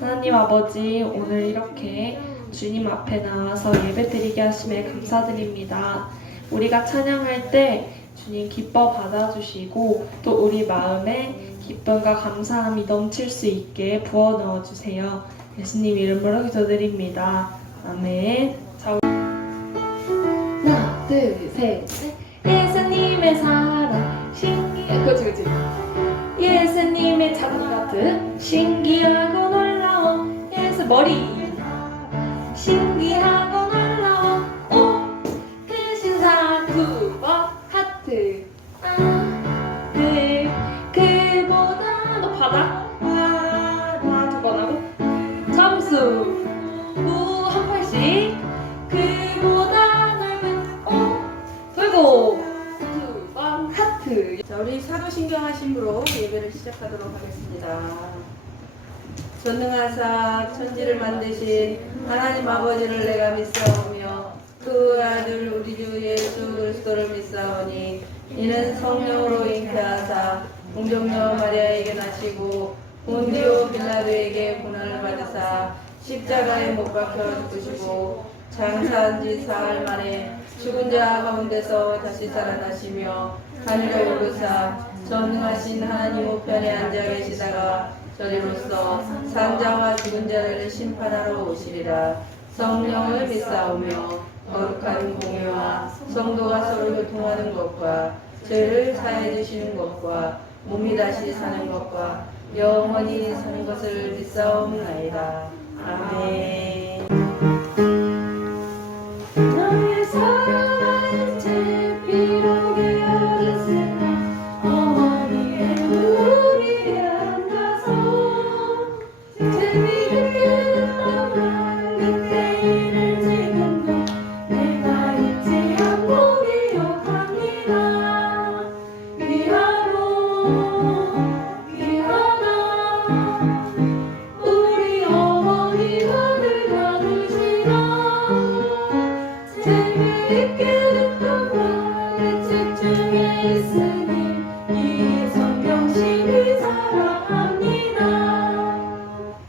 하나님 아버지, 오늘 이렇게 주님 앞에 나와서 예배드리게 하심에 감사드립니다. 우리가 찬양할 때 주님 기뻐 받아주시고 또 우리 마음에 기쁨과 감사함이 넘칠 수 있게 부어 넣어주세요. 예수님 이름으로 기도드립니다. 아멘. 자, 하나, 둘, 셋, 넷. 예수님의 사랑 신기해. 그치. 예수님의 자비 같은 신기하고 놀라워. 예수 머리 신기하고 놀라워. 오 크신 사랑 9번 하트. 네 그보다 너 바닥 하나 두 번 하고 점수 한 팔씩 그보다 넓은 오 돌고 2번 하트. 자, 우리 사도신경 하심으로 예배를 시작하도록 하겠습니다. 전능하사 천지를 만드신 하나님 아버지를 내가 믿사오며 그 아들 우리 주 예수 그리스도를 믿사오니 이는 성령으로 잉태하사 공정녀 마리아에게 나시고 본디오 빌라도에게 고난을 받으사 십자가에 못 박혀 죽으시고 장사한 지 사흘 만에 죽은 자 가운데서 다시 살아나시며 하늘에 오르사 전능하신 하나님 우편에 앉아 계시다가 저리로서 산자와 죽은 자를 심판하러 오시리라. 성령을 믿사오며 거룩한 공예와 성도가 서로 교통하는 것과 죄를 사해 주시는 것과 몸이 다시 사는 것과 영원히 사는 것을 믿사옵나이다. 아멘. 너의 사랑은 제 피로 깨어졌으나 어머니의 우리에 앉아서 재미있게 듣던 말 그때 일을 지금도 내가 잊지 않고 기억합니다. 귀하다 우리 어머니가 들려주시던 재미있게 듣던 말의 책 중에 있으니 이 성경심이 사랑합니다.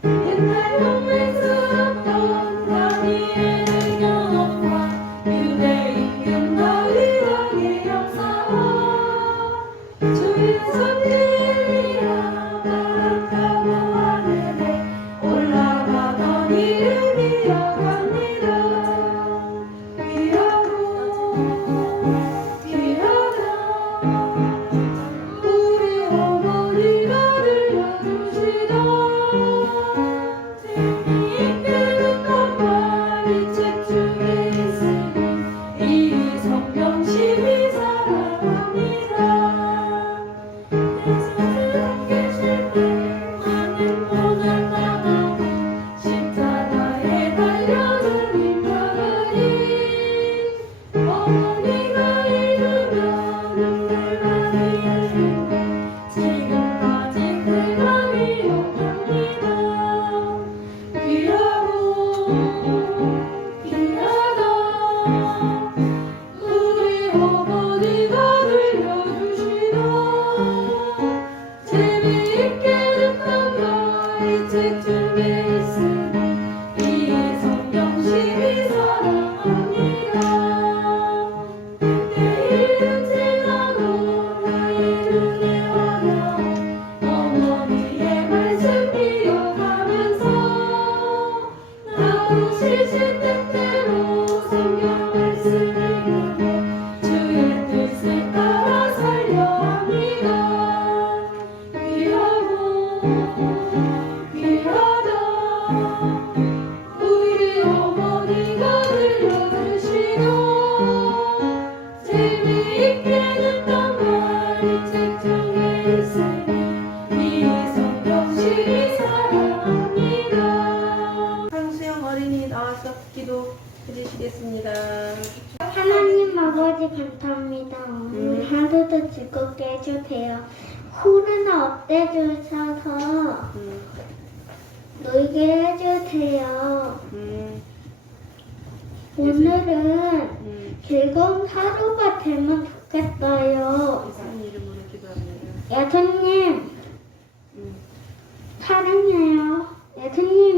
옛날 영맹스럽던 다니엘의 경험과 유대 임금 다윗왕의 역사와 주의 선지 엘리야 바람타고 하늘에 올라가던 이를 기억합니다. 귀하다 우리 어머니가 들려주시던 재미있게 듣던 말이 책 중에 있으니 이 성경심이 사랑합니다. 예수를 함께 쉴 때 많은 고난 당하고 십자가에 달려는 인간이 어머니가 잃으면 눈물 많이 흘리고 지금까지 내가 기억합니다. 귀하다 우리 어머니가 들려주시던 재미있게 듣던 말이 책 중에 있으니 이 성경심이 사랑합니다. 그때 일은 지나고 나의 눈에 와닿아 어머니의 말씀 기억하면서 나도 시시 때때로 성경 말씀을 읽고 주의 뜻을 따라 살려 합니다. 귀하다 우리 어머니가 들려주시던 재미있게 듣던 말이 책 중에 있으니 이 성경심이 사랑합니다. 황수영 어린이 나와서 기도 해주시겠습니다. 하나님 아버지 감사합니다. 오늘 하루도 즐겁게 해주세요. 코로나 없애주셔서 놀게 해주세요. 오늘은 즐거운 하루가 되면 좋겠어요. 예수님 이름으로 기도합니다. 예수님 사랑해요. 예수님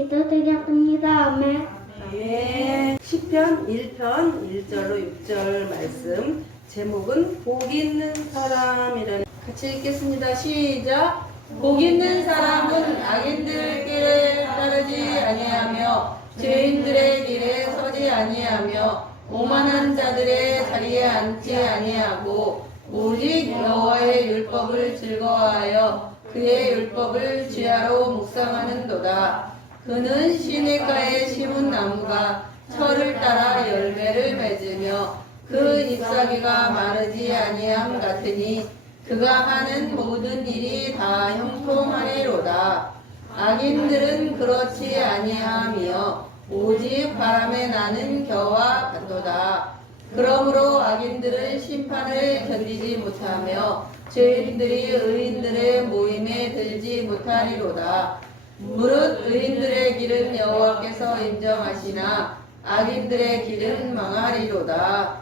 기도드렸습니다. 아멘. 예. 시편 1편 1절로 6절 말씀 제목은 복 있는 사람이라는 같이 읽겠습니다. 시작. 복 있는 사람은 악인들 길에 따르지 아니하며 죄인들의 길에 서지 아니하며 오만한 자들의 자리에 앉지 아니하고 오직 여호와의 율법을 즐거워하여 그의 율법을 주야로 묵상하는도다. 그는 시냇가에 심은 나무가 철을 따라 열매를 맺으며 그 잎사귀가 마르지 아니함 같으니 그가 하는 모든 일이 다 형통하리로다. 악인들은 그렇지 아니하며 오직 바람에 나는 겨와 같도다. 그러므로 악인들은 심판을 견디지 못하며 죄인들이 의인들의 모임에 들지 못하리로다. 무릇 의인들의 길은 여호와께서 인정하시나 악인들의 길은 망하리로다.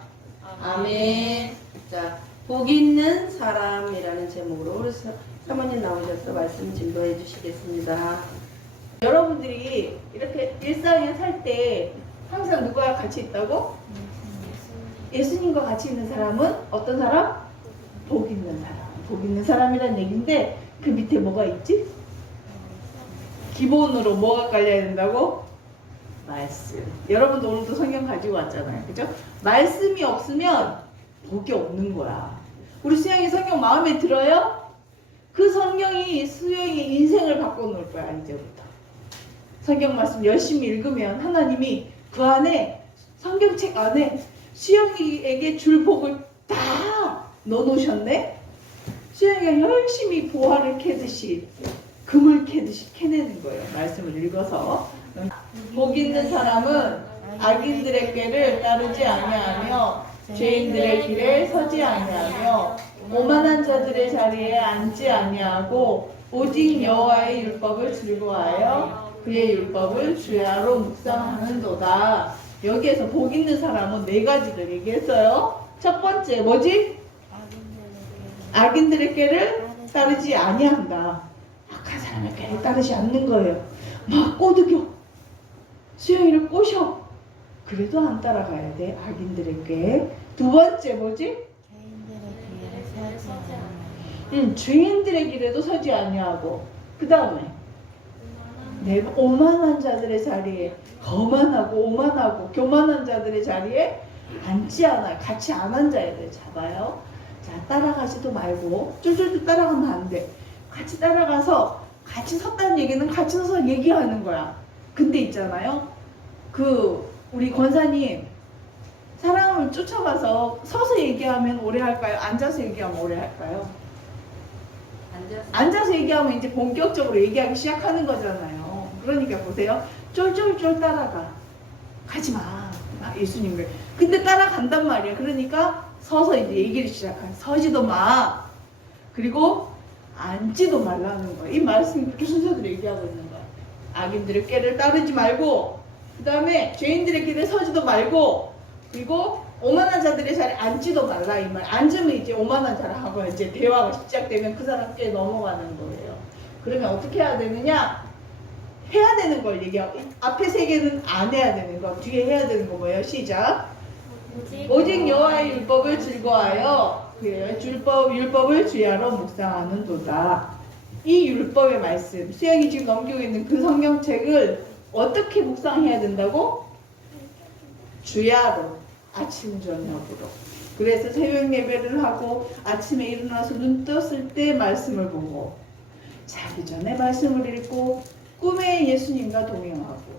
아멘. 자, 복 있는 사람이라는 제목으로 우리 사모님 나오셔서 말씀 증거해 주시겠습니다. 여러분들이 이렇게 일상에 살 때 항상 누구와 같이 있다고? 예수님과 같이 있는 사람은 어떤 사람? 복 있는 사람. 복 있는 사람이라는 얘기인데 그 밑에 뭐가 있지? 기본으로 뭐가 깔려야 된다고? 말씀. 여러분도 오늘도 성경 가지고 왔잖아요. 그죠? 말씀이 없으면 복이 없는 거야. 우리 수영이 성경 마음에 들어요? 그 성경이 수영이 인생을 바꿔놓을 거야, 이제부터. 성경 말씀 열심히 읽으면 하나님이 그 안에, 성경책 안에 수영이에게 줄 복을 다 넣어놓으셨네? 수영이가 열심히 보화를 캐듯이, 금을 캐듯이 캐내는 거예요. 말씀을 읽어서. 복 있는 사람은 악인들의 꾀를 따르지 아니하며 죄인들의 길에 서지 아니하며 오만한 자들의 자리에 앉지 아니하고 오직 여호와의 율법을 즐거워하여 그의 율법을 주야로 묵상하는도다. 여기에서 복 있는 사람은 네 가지를 얘기했어요. 첫 번째 뭐지? 악인들의 꾀를 따르지 아니한다. 악한 사람의 꾀를 따르지 않는 거예요. 막 꼬드겨. 수영이를 꼬셔. 그래도 안 따라가야 돼. 악인들의 꾀. 두 번째 뭐지? 죄인들의 길에도 서지 아니하고. 그 다음에 오만한 자들의 자리에, 거만하고 오만하고 교만한 자들의 자리에 앉지 않아요. 같이 안 앉아야 돼. 잡아요. 자, 따라가지도 말고 쫄쫄쫄 따라가면 안 돼. 같이 따라가서 같이 섰다는 얘기는 같이 서서 얘기하는 거야. 근데 있잖아요. 우리 권사님 사람을 쫓아가서 서서 얘기하면 오래 할까요? 앉아서 얘기하면 오래 할까요? 앉아서 얘기하면 이제 본격적으로 얘기하기 시작하는 거잖아요. 그러니까 보세요. 쫄쫄쫄 따라가. 가지 마. 예수님을. 근데 따라간단 말이야. 그러니까 서서 이제 얘기를 시작한. 서지도 마. 그리고 앉지도 말라는 거야. 이 말씀이 그렇게 순서대로 얘기하고 있는 거야. 악인들의 꾀를 따르지 말고, 그 다음에 죄인들의 길에 서지도 말고, 그리고 오만한 자들의 자리에 앉지도 말라. 이 말. 앉으면 이제 오만한 사람하고 이제 대화가 시작되면 그 사람 꽤 넘어가는 거예요. 그러면 어떻게 해야 되느냐? 해야 되는 걸 얘기하고, 앞에 세 개는 안 해야 되는 거, 뒤에 해야 되는 거 뭐예요? 시작. 오직 여호와의 율법을 즐거워하여 그의 율법을 주야로 묵상하는도다. 이 율법의 말씀, 수영이 지금 넘기고 있는 그 성경책을 어떻게 묵상해야 된다고? 주야로, 아침 저녁으로. 그래서 새벽 예배를 하고 아침에 일어나서 눈 떴을 때 말씀을 보고, 자기 전에 말씀을 읽고, 꿈에 예수님과 동행하고,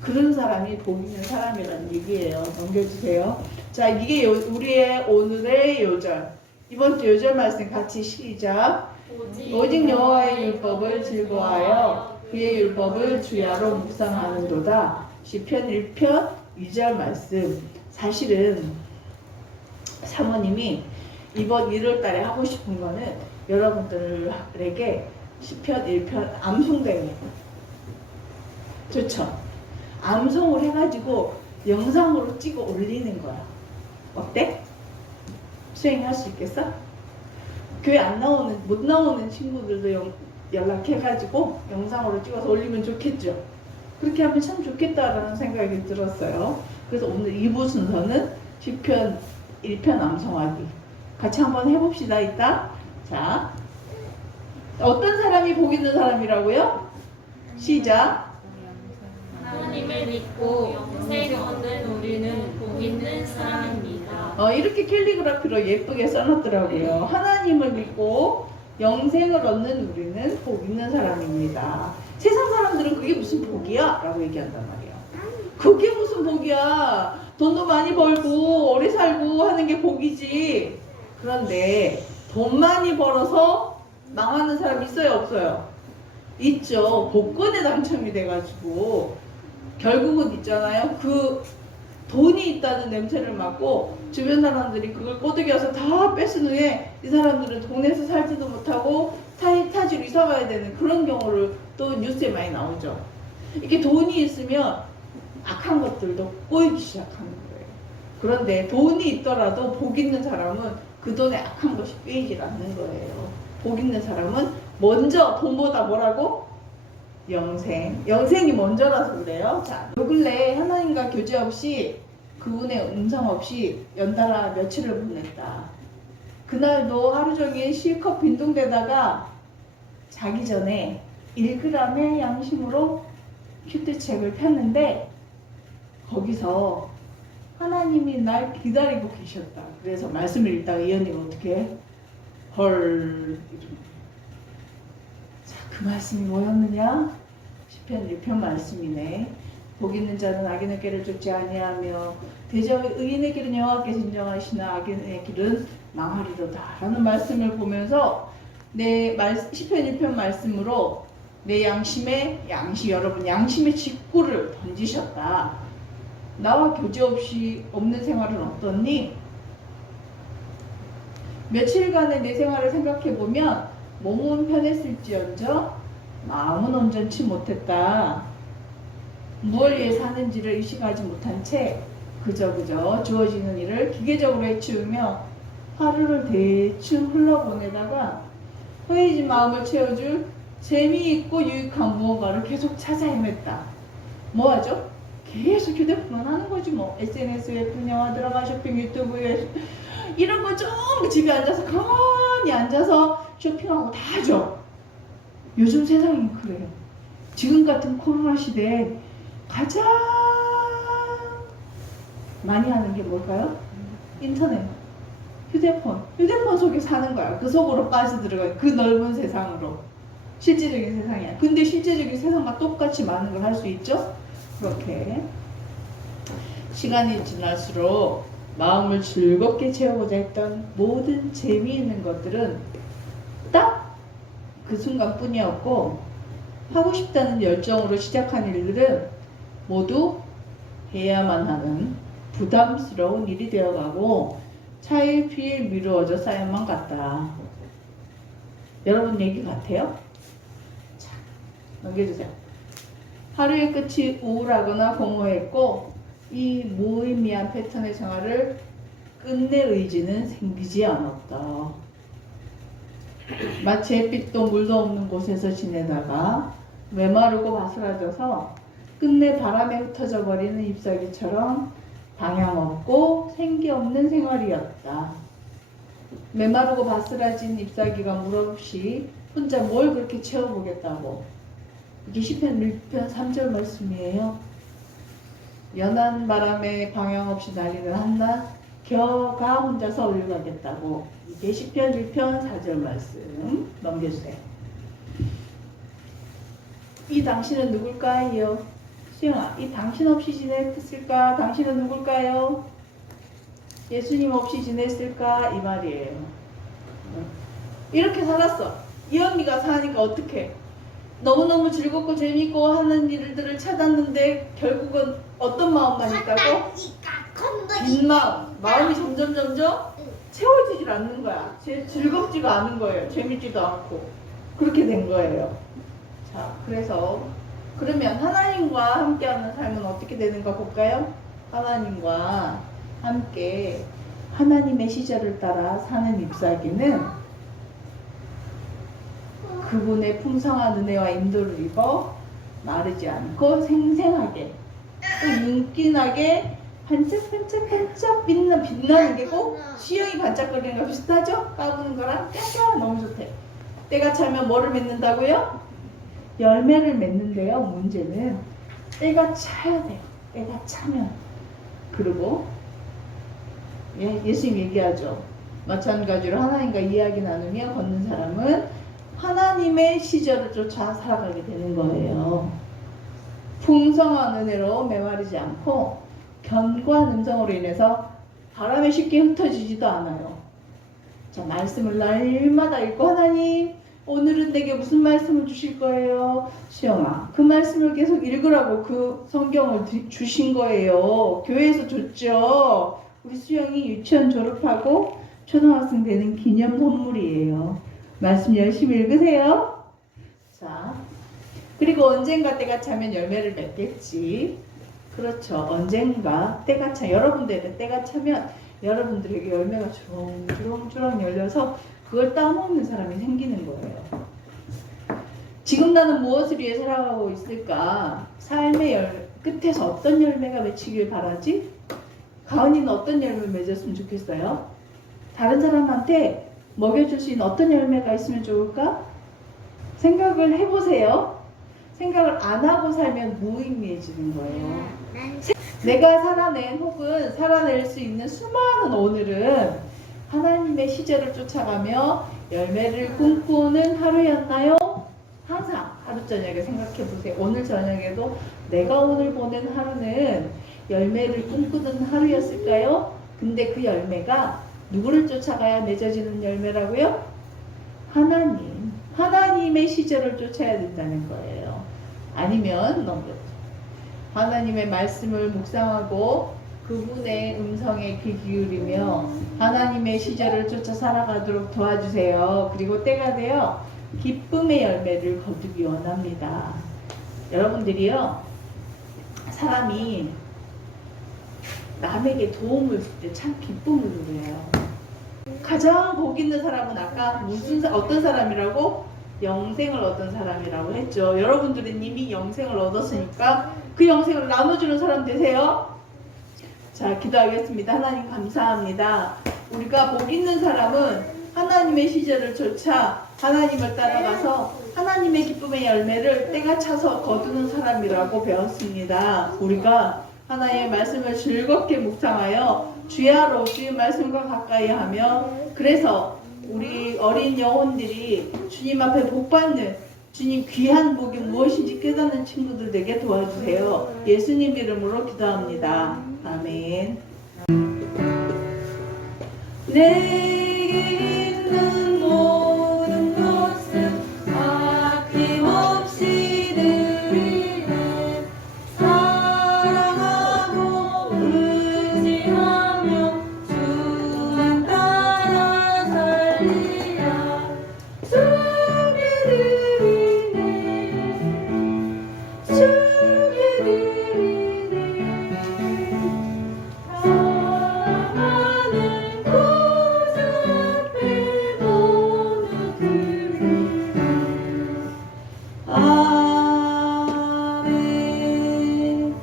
그런 사람이 복 있는 사람이라는 얘기예요. 넘겨주세요. 자, 이게 우리의 오늘의 요절. 이번 주 요절 말씀 같이 시작. 오직 여호와의 율법을 즐거워하여 그의 율법을 주야로 묵상하는도다. 시편 1편 2절 말씀. 사실은 사모님이 이번 1월 달에 하고 싶은 거는 여러분들에게 시편 1편 암송대회. 좋죠? 암송을 해가지고 영상으로 찍어 올리는 거야. 어때? 수행할 수 있겠어? 교회 못 나오는 친구들도 연락해가지고 영상으로 찍어서 올리면 좋겠죠? 그렇게 하면 참 좋겠다라는 생각이 들었어요. 그래서 오늘 2부 순서는 시편 1편 암송하기 같이 한번 해봅시다. 이따. 자, 어떤 사람이 복 있는 사람이라고요? 시작. 하나님을 믿고 영생을 얻는 우리는 복 있는 사람입니다. 이렇게 캘리그라피로 예쁘게 써놨더라고요. 하나님을 믿고 영생을 얻는 우리는 복 있는 사람입니다. 세상 사람들은 그게 무슨 복이야? 라고 얘기한단 말이야. 그게 무슨 복이야? 돈도 많이 벌고 오래 살고 하는 게 복이지. 그런데 돈 많이 벌어서 망하는 사람 있어요? 없어요? 있죠. 복권에 당첨이 돼가지고 결국은 있잖아요. 그 돈이 있다는 냄새를 맡고 주변 사람들이 그걸 꼬드겨서 다 뺏은 후에 이 사람들은 돈에서 살지도 못하고 타지로 이사 가야 되는 그런 경우를 또 뉴스에 많이 나오죠. 이렇게 돈이 있으면 악한 것들도 꼬이기 시작하는 거예요. 그런데 돈이 있더라도 복 있는 사람은 그 돈에 악한 것이 꼬이질 않는 거예요. 복 있는 사람은 먼저 돈보다 뭐라고? 영생이 먼저라서 그래요. 자, 요 근래 하나님과 교제 없이 그분의 음성 없이 연달아 며칠을 보냈다. 그날도 하루 종일 실컷 빈둥대다가 자기 전에 1g의 양심으로 큐티책을 폈는데 거기서 하나님이 날 기다리고 계셨다. 그래서 말씀을 읽다가 이언니가 어떻게 해? 헐. 자, 그 말씀이 뭐였느냐? 시편 1편 말씀이네. 복 있는 자는 악인의 길을 쫓지 아니하며 대저 의인의 길은 여호와께서 인정하시나 악인의 길은 망하리로다 라는 말씀을 보면서 시편 1편 말씀으로 내 여러분 양심의 직구를 던지셨다. 나와 교제 없이 없는 생활은 어떻니? 며칠간의 내 생활을 생각해보면 몸은 편했을지언정 마음은 온전치 못했다. 무엇을 위해 사는지를 의식하지 못한 채 그저 주어지는 일을 기계적으로 해치우며 하루를 대충 흘러보내다가 허해진 마음을 채워줄 재미있고 유익한 무언가를 계속 찾아 헤맸다. 뭐하죠? 계속 휴대폰만 하는 거지 뭐. SNS에 분야와 들어가 쇼핑 유튜브에 이런 거 좀 집에 앉아서 가만히 앉아서 쇼핑하고 다 하죠. 요즘 세상이 그래요. 지금 같은 코로나 시대에 가장 많이 하는 게 뭘까요? 인터넷, 휴대폰 속에 사는 거야. 그 속으로 빠져들어가요. 그 넓은 세상으로. 실제적인 세상이야. 근데 실제적인 세상과 똑같이 많은 걸 할 수 있죠? 그렇게 시간이 지날수록 마음을 즐겁게 채우고자 했던 모든 재미있는 것들은 딱 그 순간뿐이었고 하고 싶다는 열정으로 시작한 일들은 모두 해야만 하는 부담스러운 일이 되어가고 차일피일 미루어져 쌓여만 갔다. 여러분 얘기 같아요? 자, 넘겨주세요. 하루의 끝이 우울하거나 공허했고 이 무의미한 패턴의 생활을 끝낼 의지는 생기지 않았다. 마치 햇빛도 물도 없는 곳에서 지내다가 메마르고 바스라져서 끝내 바람에 흩어져 버리는 잎사귀처럼 방향 없고 생기 없는 생활이었다. 메마르고 바스라진 잎사귀가 물 없이 혼자 뭘 그렇게 채워보겠다고. 이게 시편 1편 3절 말씀이에요. 연한 바람에 방향 없이 날리는 한낮 겨가 혼자서 올라가겠다고. 이게 시편 1편 4절 말씀 넘겨주세요. 이 당신은 누굴까요? 수영아, 이 당신 없이 지냈을까? 당신은 누굴까요? 예수님 없이 지냈을까? 이 말이에요. 이렇게 살았어. 이 언니가 사니까 어떡해? 너무너무 즐겁고 재밌고 하는 일들을 찾았는데 결국은 어떤 마음만 있다고? 빈 마음. 마음이 점점 채워지질 않는 거야. 즐겁지가 않은 거예요. 재밌지도 않고. 그렇게 된 거예요. 자, 그러면 하나님과 함께하는 삶은 어떻게 되는가 볼까요? 하나님과 함께 하나님의 시절을 따라 사는 잎사귀는 그분의 풍성한 은혜와 인도를 입어 마르지 않고 생생하게 또 윤기나게 반짝반짝반짝 빛나는 게 꼭 수영이 반짝거리는 거 비슷하죠? 까부는 거랑 약간 너무 좋대. 때가 차면 뭐를 맺는다고요? 열매를 맺는데요. 문제는 때가 차야 돼요. 때가 차면. 그리고 예수님 얘기하죠. 마찬가지로 하나님과 이야기 나누며 걷는 사람은 하나님의 시절을 쫓아 살아가게 되는 거예요. 풍성한 은혜로 메마르지 않고 견고한 음성으로 인해서 바람에 쉽게 흩어지지도 않아요. 자, 말씀을 날마다 읽고 하나님 오늘은 내게 무슨 말씀을 주실 거예요? 수영아, 그 말씀을 계속 읽으라고 그 성경을 주신 거예요. 교회에서 줬죠. 우리 수영이 유치원 졸업하고 초등학생 되는 기념 선물이에요. 말씀 열심히 읽으세요. 자, 그리고 언젠가 때가 차면 열매를 맺겠지. 그렇죠. 언젠가 때가 차, 여러분들의 때가 차면 여러분들에게 열매가 주렁주렁 열려서 그걸 따먹는 사람이 생기는 거예요. 지금 나는 무엇을 위해 살아가고 있을까? 삶의 끝에서 어떤 열매가 맺히길 바라지? 가은이는 어떤 열매를 맺었으면 좋겠어요? 다른 사람한테 먹여줄 수 있는 어떤 열매가 있으면 좋을까? 생각을 해보세요. 생각을 안 하고 살면 무의미해지는 거예요. 내가 살아낸 혹은 살아낼 수 있는 수많은 오늘은 하나님의 시절을 쫓아가며 열매를 꿈꾸는 하루였나요? 항상 하루 저녁에 생각해 보세요. 오늘 저녁에도 내가 오늘 보낸 하루는 열매를 꿈꾸는 하루였을까요? 근데 그 열매가 누구를 쫓아가야 맺어지는 열매라고요? 하나님의 시절을 쫓아야 된다는 거예요. 아니면 넘겨보죠. 하나님의 말씀을 묵상하고 그분의 음성에 귀 기울이며 하나님의 시절을 쫓아 살아가도록 도와주세요. 그리고 때가 되어 기쁨의 열매를 거두기 원합니다. 여러분들이요, 사람이 남에게 도움을 줄 때 참 기쁨을 누려요. 가장 복 있는 사람은 아까 어떤 사람이라고? 영생을 얻은 사람이라고 했죠. 여러분들은 이미 영생을 얻었으니까 그 영생을 나눠주는 사람 되세요. 자, 기도하겠습니다. 하나님 감사합니다. 우리가 복 있는 사람은 하나님의 시절을 쫓아 하나님을 따라가서 하나님의 기쁨의 열매를 때가 차서 거두는 사람이라고 배웠습니다. 우리가 하나님의 말씀을 즐겁게 묵상하여 주야로 주의 말씀과 가까이 하며 그래서 우리 어린 영혼들이 주님 앞에 복받는 주님 귀한 복이 무엇인지 깨닫는 친구들 되게 도와주세요. 예수님 이름으로 기도합니다. 아멘. 내게 있는 모든 것을 아낌없이 드리네. 사랑하고 의지하며 주만 따라 살리라. 주께 드리네. 주께 드리네. 사랑하는 구주 앞에 모두 드리네. 아멘.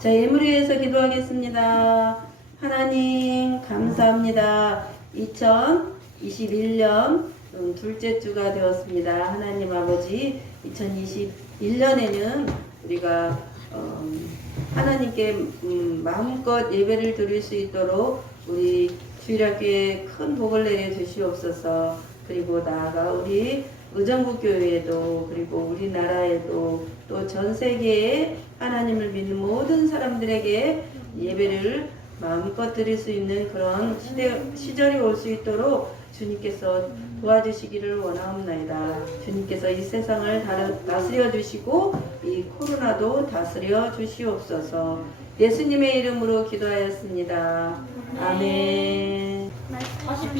자, 예물을 위해서 기도하겠습니다. 하나님 감사합니다. 2021년 둘째 주가 되었습니다. 하나님 아버지, 2021년에는 우리가 하나님께 마음껏 예배를 드릴 수 있도록 우리 주일학교에 큰 복을 내려 주시옵소서. 그리고 나아가 우리 의정부교회에도 그리고 우리나라에도 또 전 세계에 하나님을 믿는 모든 사람들에게 예배를 마음껏 드릴 수 있는 그런 시절이 올 수 있도록 주님께서 도와주시기를 원하옵나이다. 주님께서 이 세상을 다스려 주시고 이 코로나도 다스려 주시옵소서. 예수님의 이름으로 기도하였습니다. 아멘. 말씀하실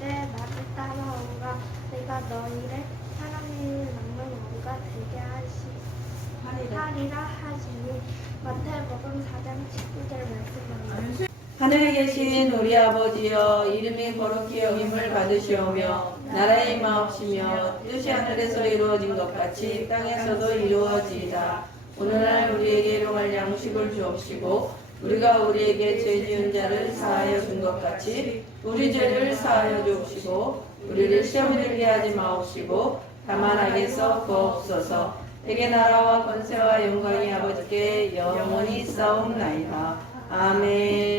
때 나를 따라오라. 내가 너희를 사랑의 낭만우리가 되게 하리라 하시니. 마태복음 4장 19절 말씀입니다. 하늘에 계신 우리 아버지여 이름이 거룩히 여김을 받으시오며 나라의 마옵시며 뜻이 하늘에서 이루어진 것 같이 땅에서도 이루어지이다. 오늘날 우리에게 일용할 양식을 주옵시고 우리가 우리에게 죄 지은 자를 사하여 준 것 같이 우리 죄를 사하여 주옵시고 우리를 시험에 들게 하지 마옵시고 다만 악에서 구하옵소서. 대개 나라와 권세와 영광이 아버지께 영원히 싸움나이다. 아멘.